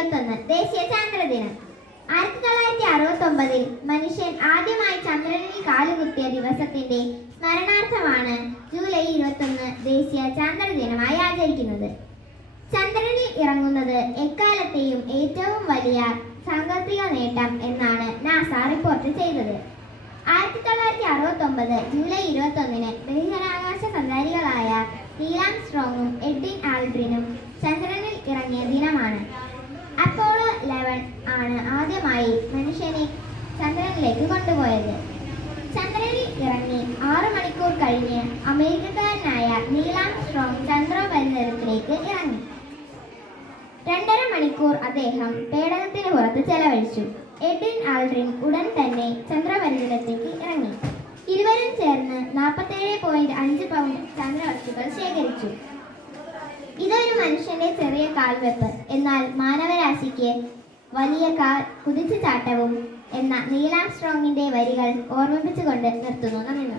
21 ദേശീയ ചാന്ദ്രദിനം. 1969 മനുഷ്യൻ ആദ്യമായി ചന്ദ്രനിൽ കാലുകുത്തിയ ദിവസത്തിന്റെ സ്മരണാർത്ഥമാണ് ജൂലൈ 21 ദേശീയ ചാന്ദ്രദിനമായി ആചരിക്കുന്നത്. ചന്ദ്രനിൽ ഇറങ്ങുന്നത് എക്കാലത്തെയും ഏറ്റവും വലിയ സാങ്കേതിക നേട്ടം എന്നാണ് നാസ റിപ്പോർട്ട് ചെയ്തത്. 1969 ജൂലൈ 21 ബഹിരാകാശ സഞ്ചാരികളായ നീൽ ആംസ്ട്രോങ്ങും എഡ്വിൻ ആൽഡ്രിനും ചന്ദ്രനിൽ ഇറങ്ങിയ ദിനമാണ്. അപ്പോളോ 11 ആണ് ആദ്യമായി മനുഷ്യനെ ചന്ദ്രനിലേക്ക് കൊണ്ടുപോയത്. ചന്ദ്രനിൽ ഇറങ്ങി 6 മണിക്കൂർ കഴിഞ്ഞ് അമേരിക്കക്കാരനായ നീൽ ആംസ്ട്രോങ് ചന്ദ്രോപരിതലത്തിലേക്ക് ഇറങ്ങി. 2.5 മണിക്കൂർ അദ്ദേഹം പേടകത്തിന് പുറത്ത് ചെലവഴിച്ചു. എഡ്വിൻ ആൽഡ്രിൻ ഉടൻ തന്നെ ചന്ദ്രോപരിതലത്തേക്ക് ഇറങ്ങി. ഇരുവരും ചേർന്ന് 47.5 പൗണ്ട് ചന്ദ്രവസ്തുക്കൾ ശേഖരിച്ചു. ഇതൊരു മനുഷ്യന്റെ ചെറിയ കാൽവെപ്പ്, എന്നാൽ മാനവരാശിക്ക് വലിയ കുതിച്ചുചാട്ടവും എന്ന നീൽ ആംസ്ട്രോങ്ങിന്റെ വരികൾ ഓർമ്മിപ്പിച്ചുകൊണ്ട് നിർത്തുന്നു. നന്ദി.